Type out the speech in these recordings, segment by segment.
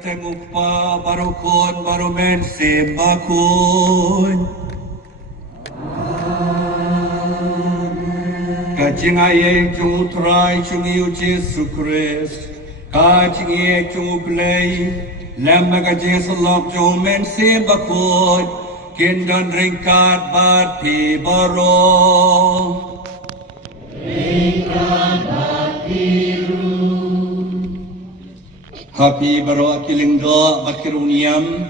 tengukpa barukun barumen sembakun. Kajing ayek chung utrai chung iu Jesu Christ. Kajing ayek chung uplay. Lama kajing salok chung men sembakun. Kindan ringkat bat pi barong. Ringkat bat biru. Happy baro akilingdo bakiruniam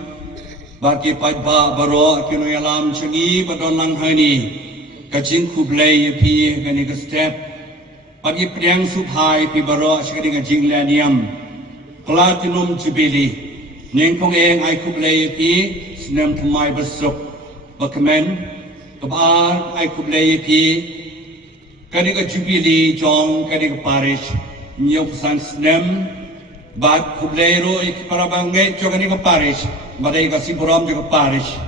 baki padba baro akinuyalam changi badonlang hani kajing kublay pi gani ka step bagi priang subhai pi baro shikadi kajing laniam platinum jubilee nengkong eng ai kublay pi snam thamai basuk bakamen kabar ai kublay pi kadi ka jubilee jong kadi ka parish nyok san snam Bat kublero ikiparabang ngay chokani ka parish, baday ka siburam ka parish.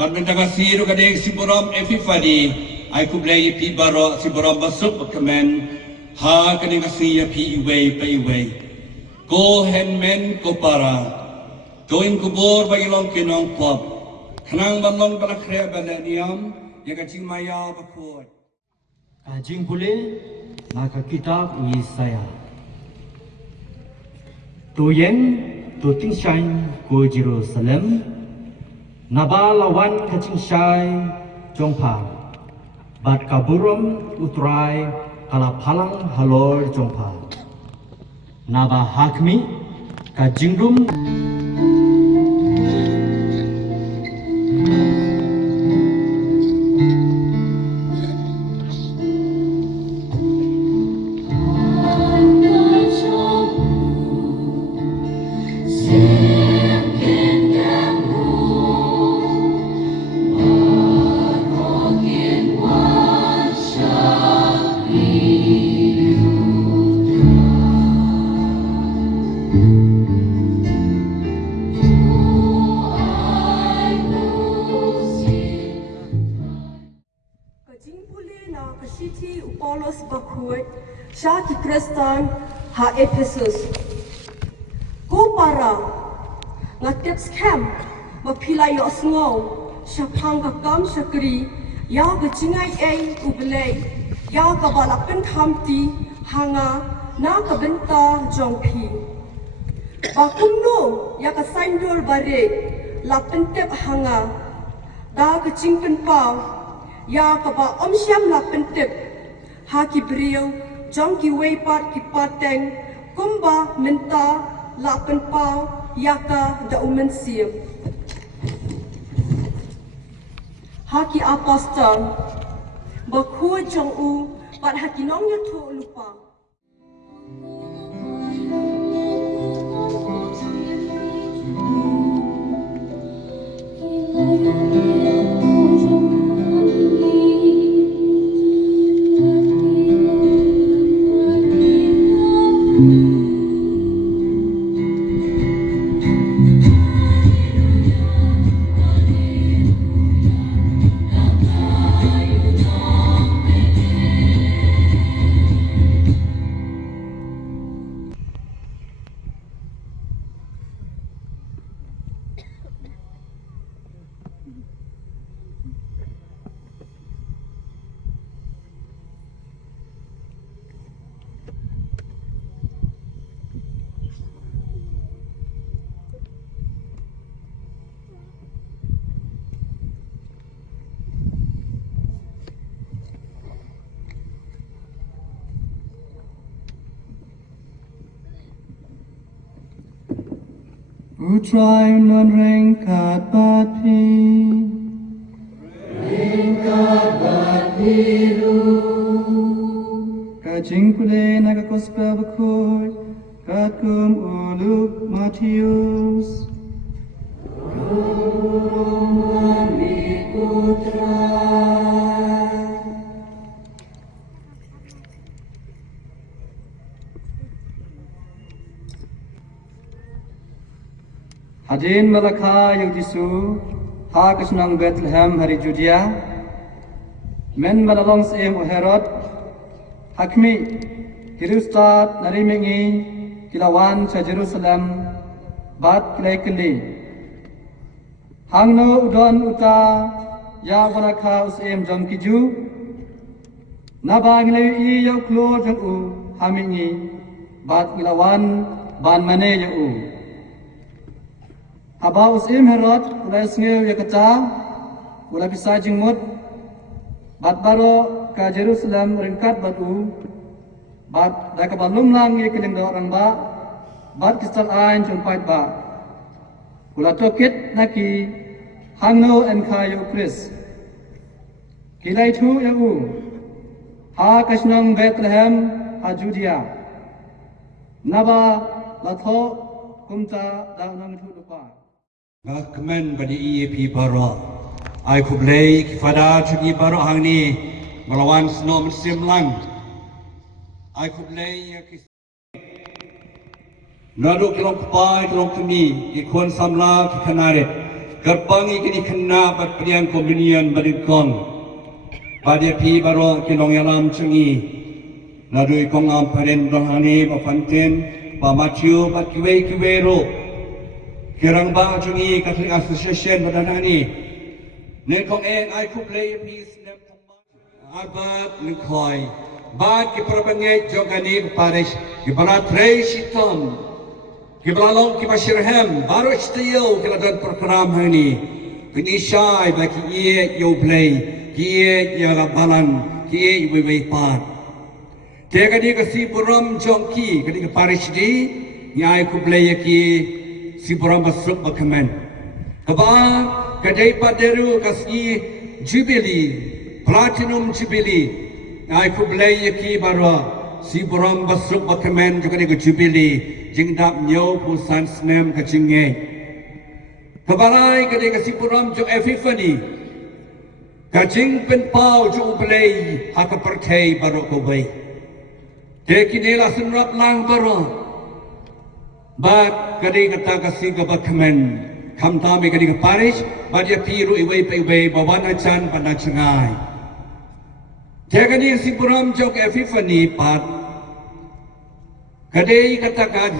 Bat benta ka siro ka ding siburam epifani, ay kublay ipi baro siburam basuk kamen, ha kani ka siya pi iway pa iway. Ko hen men ko para, join kubor bagilong kinong pop, kanang banlong balakrea balaniyam, yakaching maya bakot. Kajing pule, maka kitab Yesaya. Tuyen tu tingshai ko Jerusalem nabalawan kacingshay jongpa bat kaburum utrai kalapalang halor jongpa naba hakmi kajingrum Syaki Kristan ha Ephesus. Ko para ngatip scam mapilay yo sngo syapang kakam syakri ya gajingai ublay ya kabalakan thamti hanga na kabenta jongpi. Bakumno ya kasaindol bare lapentep hanga da gajingpen pau ya kaba omsyam lapentep ha kibriyo jong ki weipat ki pateng kumba menta lapen pau yaka da umensiam haki apostol bakhu jong u pat haki nong yato lupa Utrai non ringkat bat pi biru kajing pule nagakospa bakut kakum uluk Matius Rumami putra Hadirin malaka yang disu, hakas nang Bethlehem hari Judea, men malalong sa iyong Herod, hakmi, Hirustat narimingi, kilawan sa Jerusalem, bat kilai keli hangno udon uta ya wanakha usem jom kiju nabang le I yo klo jong u hamingi bat ilawan ban mane yo u aba usem herot ulai sneu ya kaca ulai bisa jingmut bat baro ka Jerusalem ringkat batu bat da ka balum lang ye keling do orang ba bat kistal ain chon pait ba ula tokit naki hangno en khayo Chris kilai thu ya u ha kashnong Bethlehem ha Judea naba latho kumta da nang thu lupa Kemen badi EAP baro ai kublei kifada chuni baro hang ni melawan snom simlang ai kublei ya kis nadu kelong pai kelong kemi ikon samla kikanare kerpangi kini kena bat priang komunian badikong pada pi baro kelong yalam chungi nadu ikong am paren rohani ba fanten ba Matthew ba kiwe ro kirang ba chungi Catholic Association badanani ne kong ai kublei pi snem abat nikoi bat ki prabangai jogani parish ki balatrei shiton ki balalong ki bashirham baro shtiyo ki ladan program hani kini shai ba ki ye yo play ki ye ya balan ki ye we pat te kadi ka si puram jongki kadi ka parish di nyai kublei ki si puram basuk bakamen kaba kadai paderu kasi jubilee platinum jubilee ai kublei ki barwa si buram basuk bakamen juga ni jubilee jingdap nyo pusan snem ka jinge kabalai ka de si buram jo efifani ka jing pen pau jo ublei haka perthei baro ko bai te kinela sunrap lang baro bat ka de kata ka si ka bakamen kamta me ka de parish badia piru iwei pe bawana chan panachangai Jagani si buram jok efifani pat kadai katakan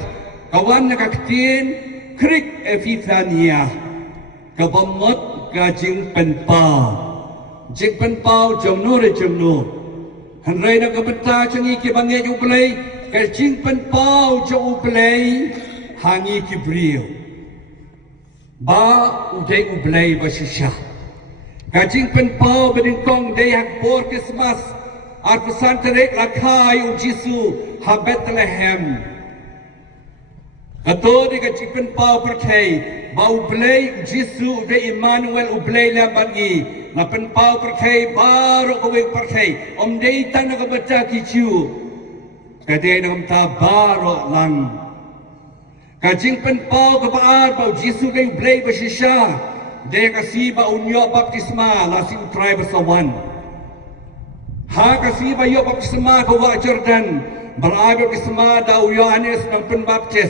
kawan nakaktin krik efifania kabamot ka jing penpau jomno hanrai na kabata changi ki bange ublay ka jing penpau jo ublay hangi ki brio ba uday ublay basisya Kajing penpau berdingkong dayak bor Christmas at pesan terik lakai Jisu ha Bethlehem. Kato di kajing penpau percay bau belai Jisu de Emmanuel ublay lambangi na penpau percay baru kawin percay om deitan na kabaca kicu kadai na kamta baru lang kajing penpau kapaat bau Jisu de ublay basisya Dia kasih ba unyo baptisma nasi utrai bersawan. Ha kasih ba yo baptisma ko wa Jordan. Beraga baptisma da Yohanes ng penbaptis.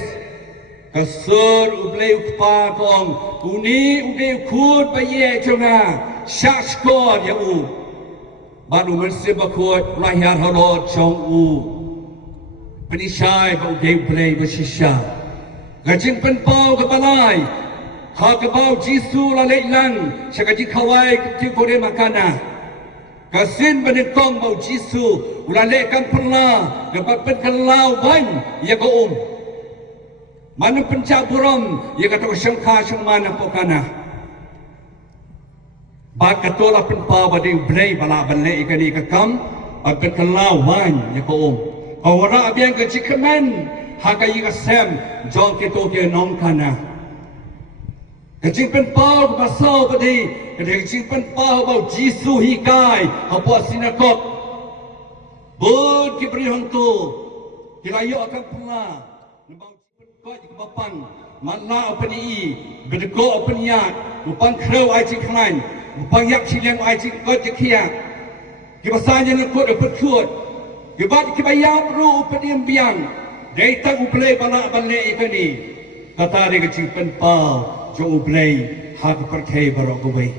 Kasur ublay ukpa kong uni ublay ukut ba ye chunga shashkor ya u. Baru mensib bakut lahir halot chong u. Penisai ba ublay bersisya. Gajing penpau kebalai. Hakabau Jisu lalai lang syakaji kawai kore makana kasin benetong bau Jisu lalai kan pernah dapat penkelau ban ya ko manu pencaburam ya kata syangka syangmana pokana ba katola penpa badi blai bala balai ikani kakam penkelau ban ya ko awara abiang ke cikaman hakai kasem jong keto ke nong kana Kecing penpau basau badi, kecing penpau bau Jisu hikai, apa sinakop. Bud kibri hantu, kirayo akan pernah. Nembang penpau di kebapan, mana apa ni? Bedeko apa niat? Upang kerau aji kenan, upang yak ciliang aji kot jekiak. Kibasanya nekut dapat kut. Kibat kibayam ru pediam biang. Daitang ublay balak balak ikani. Kata dia kecing penpau. Jo ublay hak percay barok gubay.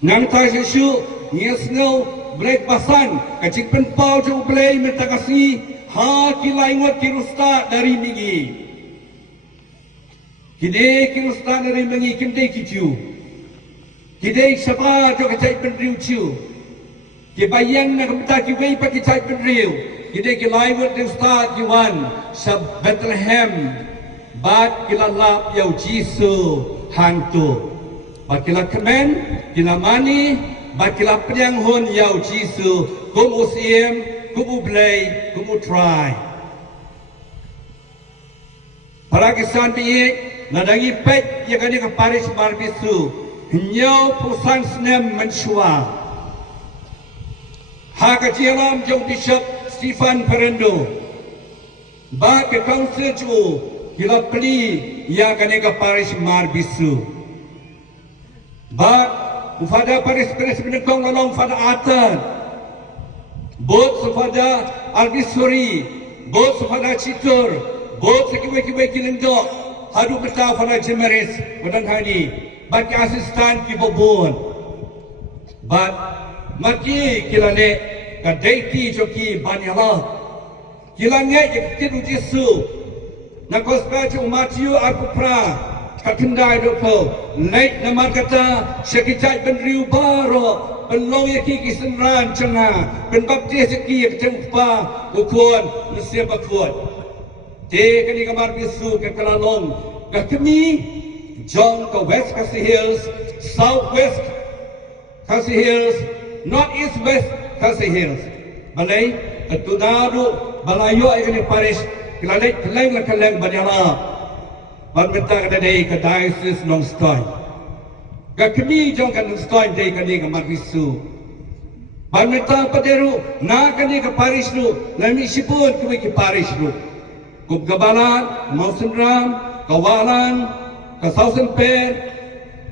Nang tayo sisu niasno blay basan kacik penpau jo ublay mentakasi ha kilai ngot kirusta dari migi. Kidei kirustan rin langi kidei kicu. Kidei sapa jo kacai penriu ciu. Kibayang na kamta kiway pa kacai penriu. Kidei kilai wot ustad kiwan sa Bethlehem. Bat kilalap yau Jisu hantu. Bat kila kemen, kila mani, bat kila penyang hun yau Jisu. Kum usiem, kum ublay, kum utrai. Parakisan biik. Nadangi pet yang kani ke Paris Marbisu Nyau perusahaan senem mensua Hak kejialam jom Bishop Stephen Perendo Ba ke kaunsil ju Gila peli yang kani ke Paris Marbisu Ba Ufada Paris menekong lalong Fada Atan Bot sufada Albisuri Bot sufada Citur Bot sekibai-kibai kilendok Hadu betah pada jemeris Badan hani Bagi asistan kibobon Bat Maki kilane Kadaiti joki banyalah Kilane Yekitin ujisu Nakoskaji umatiu Arpupra Katundai doko Lait namar kata Syakicai penriu baro Penlong yaki kisenran cenga Penbaptis yaki yakcengpa Ukun Nasiab akun Te kani kamar bisu ke kalalong kami John ke West Khasi Hills, South West Khasi Hills, North East West Khasi Hills. Balai ketunadu balayo ay kani Paris kilalay keleng keleng banyala. Banmenta kadai ke diocese Nongstoy. Kami John kan Nongstoy day kani kamar bisu. Banmenta paderu na kani ke Paris lu, lami sipun kami ke Paris lu. Kubgabalan, Mausenram, Kawalan, Kasausen Per,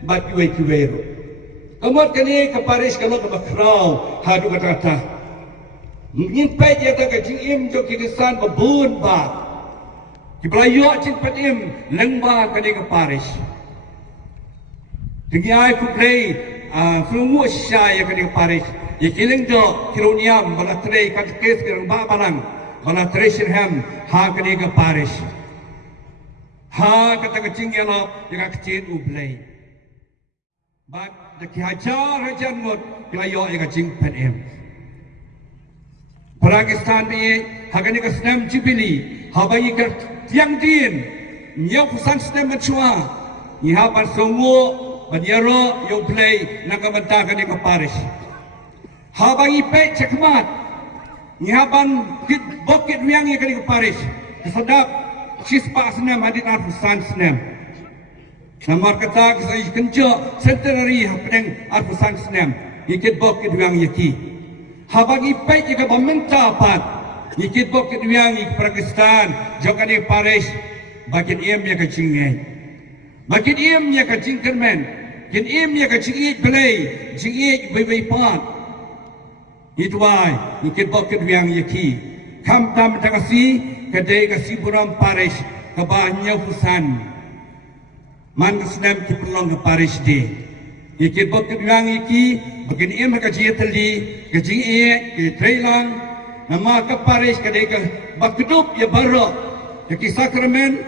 Bakiwe Kiweru. Kamot kani ke Paris kalau ke Bakrau, hadu kata-kata. Ngimpai dia tak kejim jo kirisan babun ba. Kibelayu cin patim lengba kani ke Paris. Dengai ku play semua syaya kani ke Paris. Ye kileng do kironiam balatrei katkes kirang ba balang. Bala Tresherham ha kani ke Paris. Ha kata kecing yalo yang kecil ublay. Bak deki hajar mut kelayo yang kecing penem. Pakistan bi ha kani ke senam Jubilee ha bagi ke tiang din nyau pusan senam macua. Ni ha par songo banyaro yo play nakabanta kani ke Paris. Ha bagi pe cekmat Nyihapan bokit miang yang kali ke Paris. Kesedap sispa senam hadit arpusan senam. Namar kata kisah kenjo centenary hapeng arpusan senam. Ikit bokit miang yaki. Habang ipek jika meminta apa? Ikit bokit miang ik Pakistan. Jokan di Paris. Bakin iem ya kecingnya. Bakin iem ya kecing kermen. Bakin iem ya kecing ik belai. Kecing ik bebe pat. Itu why ikit bokit yang yaki kam tam takasi kedai kasi buram Paris kabanya pusan man kesnam ki pelong ke Paris de ikit bokit yang yaki begini em ka jietli gaji e ke trailang nama ke Paris kedai ke bakdup ya baro yaki sakramen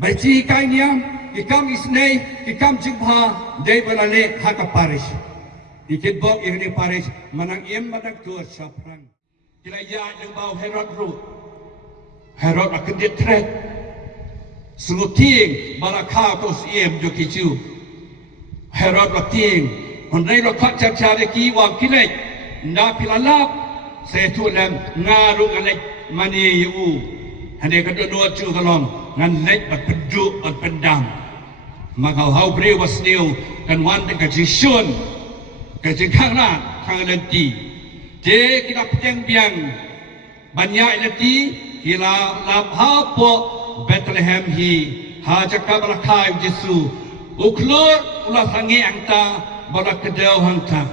baci kainiam ikam isnei ikam jingha dei balale ha ke Paris Ikit bok yang di Paris manang iem manang tuar saprang. Kila ya yang bau Herod ru. Herod akan ditret. Sunguting balakau tos iem jo kicu. Herod lating. Honai lo kat cari ki wang kilek. Nda pilalap. Saya tu lam ngaru ngalek mani yu. Hande kedua cu kalong ngan lek bat peduk bat pendam. Makau hau beri wasniu kan wan dengan jisun. Kejengkanglah kang lenti. Je kita piang-piang banyak lenti kila labha po Bethlehem hi ha jakka balakai Yesu. Uklur ulah sangi angta balak kedau hangta.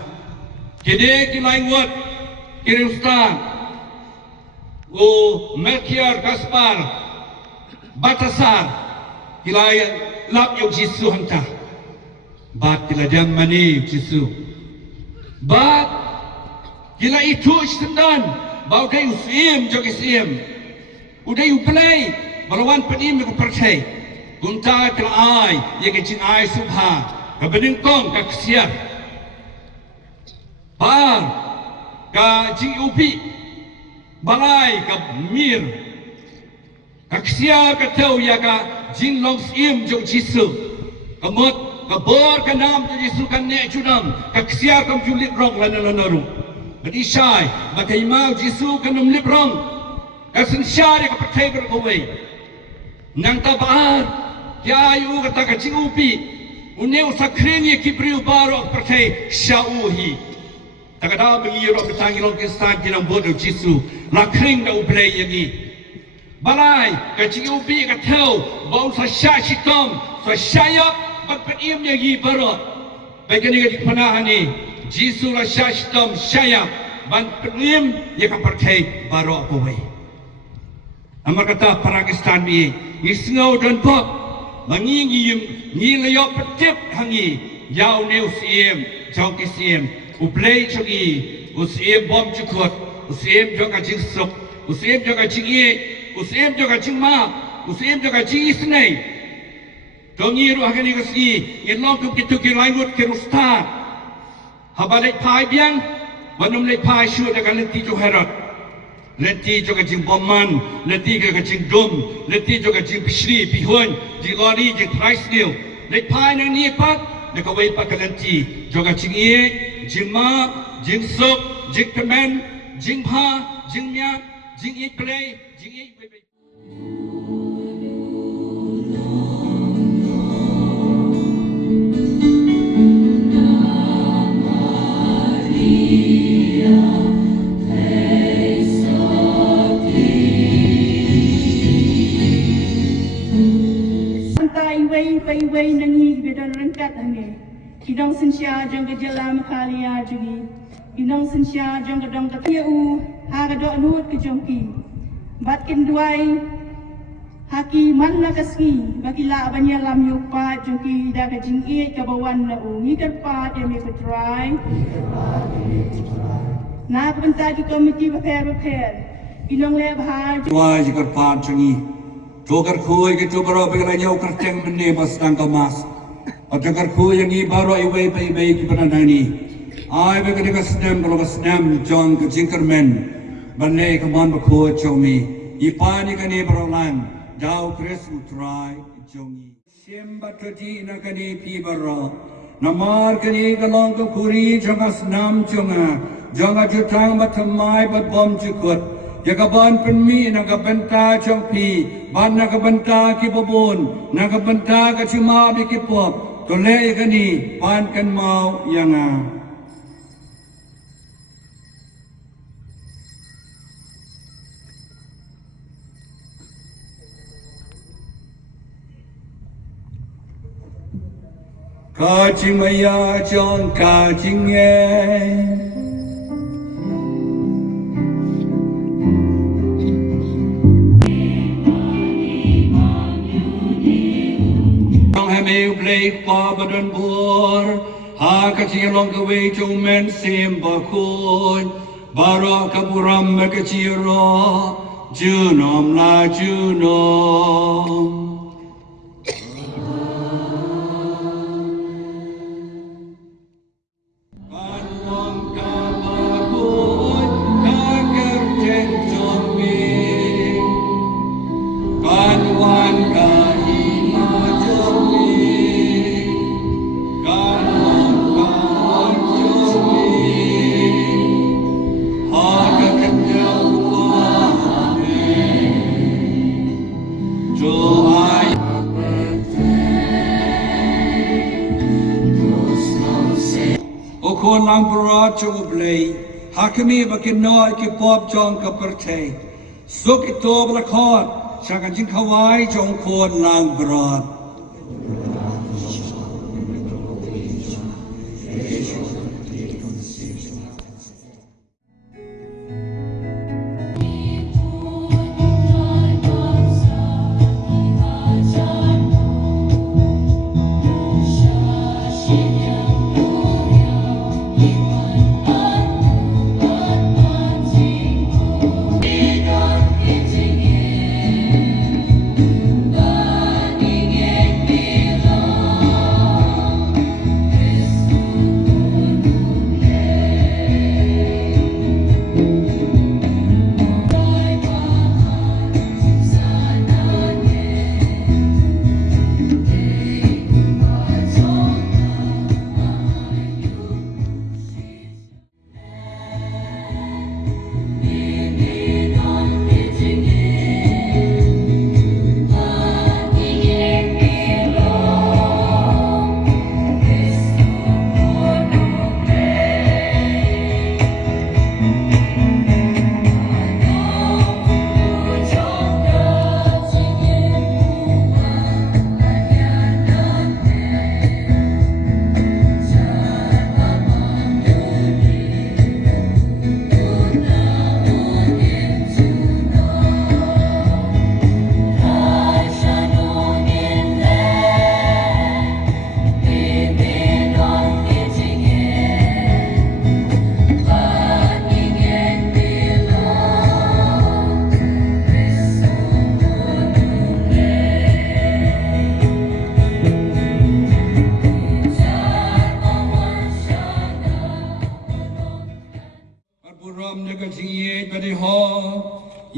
Kede kila ingot Kirustan o Melchior Gaspar Batasar kila lap yo Yesu hangta. Bat kila jam mani Yesu. But kila itu sendan bau day usim jogi sim uday uplay balawan penim ko percay kunta kelai ye ke cing ai subha ka bening kong ka ksia par ka cing upi balai ka mir ka ksia ka tau ya ka jing long sim jong jisu ka mot ka bor ka nam jong jisu kan ne chunam ka ksia kam julit rong lana ru badi shai ba kai mau jisu kan num lip rong ka sin shari ka patai ber ko wei nang ta baar ya yu ka ta ka jing upi uneu sakrin ye kibriu baro patai shauhi takada bengi ro betangi long kistan kinam bodo jisu la kring da uplay yangi balai ka jing upi ka tau bau sa shitom sa shayap bat im yangi baro bagani ka panahani jisu la shitom shayap ban im ye ka patai baro ko wei amar kata Pakistan bi isngau dan pop mangi ngi layop petip hangi yau neu siem jong ki siem uplay chogi usiem bom chukot usiem joka jing sok usiem joka jing ye usiem joka jing ma usiem joka jing isnei dongi ru hagani kasi yelong tu kitu ki langut ki rusta habalek pai biang wanum lek pai shu daga lenti jo herot lenti jo ka jing bomman lenti ka jing dum lenti jo ka jing pishri pihon jing lori jing price new lek pai na ni pat na ka wei pa ka lenti jo ka jing ye jing ma jing sok jing kemen jing ha jing mya jing ye play jing ye Wei nangi bedon rengkat hange kidong sensia jong gejala makalia jugi kidong sensia jong gedong katia u ha gadok nut ke jongki batkin duai haki man la kasngi bakila banya lam yupa jongki da ka jingi ka bawan na u ngi kat pa de me try na bentar ki komiti repair kidong le bahar wah jikar pat changi Tukar khuy ke tukar opi kala nyau kerteng mene bas tangka mas. Tukar khuy yang i baro iway pa ibay ki pananani. Ay be kani ka snem kalau ka snem jong ka jingkermen. Banay ka man ba khuy chomi. Ipani kani baro lang. Daw kres utray jongi. Siyemba tati na kani pi baro. Namar kani kalong ka kuri jong ka snem jonga. Jong ka jutang batamay bat bom jukut. Jagaban penmi nagabenta chong pi ban nagabenta ki babon nagabenta ka chima bi ki pop to le gani pan kan mau yanga ka chimaya chong ka chingye Meu blade pabadan bor ha kachi along the way to men sim bakun baro kaburam makachiro junom la junom Kon lang berat coba beli, hakimi bakin noi ki pop jong kepercay, suk itu berkot, sangat jing kawai jong kon lang berat. Yeah.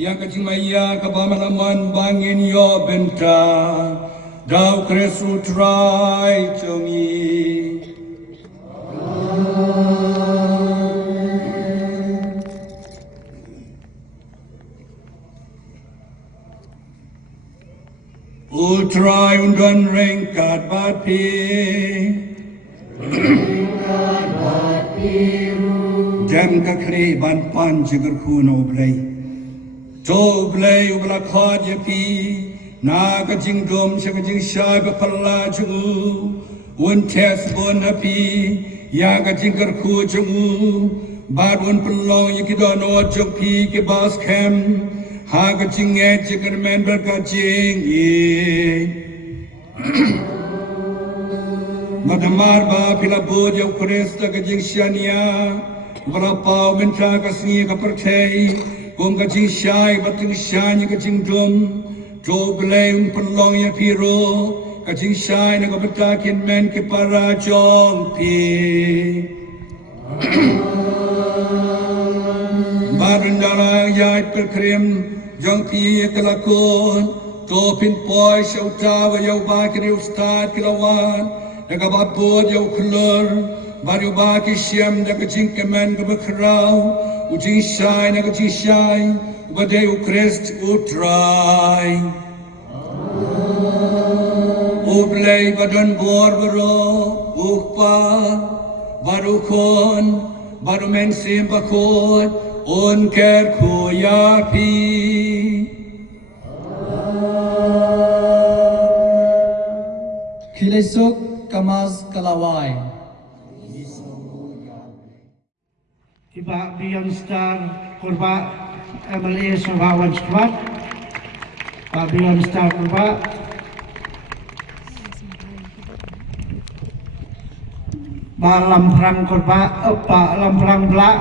yang kecimaya kebamalaman bangin yo benta dau kresu trai congi utrai undan rengkat batpi jam kakri ban pan jigar kuno blai to blai ubla khad yapi na ka jing dom se ka jing shai ba palla chu un tes bon api ya ka jing kar khu chu bad un pallong yikido no chok pi ke bas kem ha ka jing e chicken man ber ka jing ye Madamar ba pila bojo Krista ka jing shania wala pau minta ka sni ka perthei kong ka jing shai bating shani ka jing dum to blame pelong ya piro ka jing shai na ka batakin men ke para jong pi barandara ya per krem jong pi kelakon to pin poi shauta wa yau ba ke ustad kilawan daga babod yau klur baru ba ki siam daga jing kemen ke bakrau ujing shai daga jing shai bade u Christ utrai ublei badan bor baro ukpa baru kon baru men sim bakot on ker ko yapi Kilesuk Kamas Kalawai. Iba Beyond Star Kurba MLA Sabawan Squad Pak Beyond Star Kurba Pak Lamprang Kurba Pak Lamprang Blak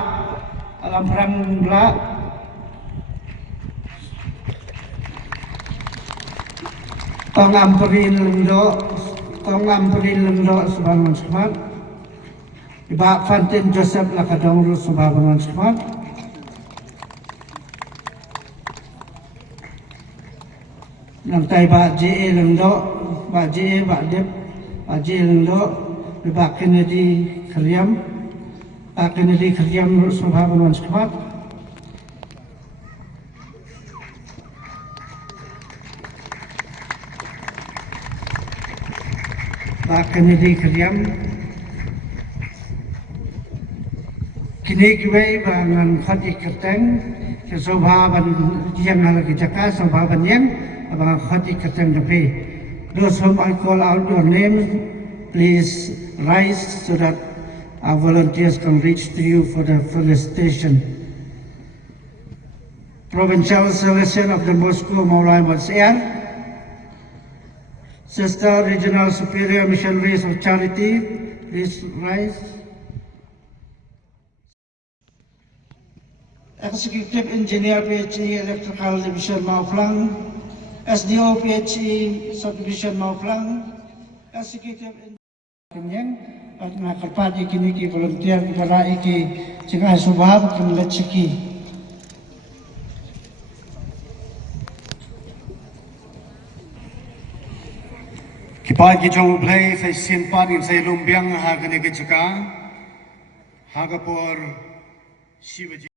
Tong Ampurin Lendo Sabawan Squad Iba Fantin Joseph Lakadong Sabawan Squad Nantai Pak JE Lendo Pak JE Pak Dep Pak JE Lendo Pak Kennedy Kriam Sabawan Squad Pak Kennedy Kriam kini kiwai bangan khati kerteng ke sobaban yang ala kijaka sobaban yang abang khati kerteng dapat. Those whom I call out your names, please rise so that our volunteers can reach to you for the felicitation. Provincial Salesian of the Moscow Maulai Air, Sister Regional Superior Missionaries of Charity, please rise. Executive Engineer PHE Electrical Division Mauplang, SDO PHE Subdivision Mauplang, Executive Engineer at nakarpadi kini ki volunteer para iki cingay subab kan lechiki. Kipagi jong play sa simpan in sa lumbiang ha kani ki chaka ha kapor Shivaji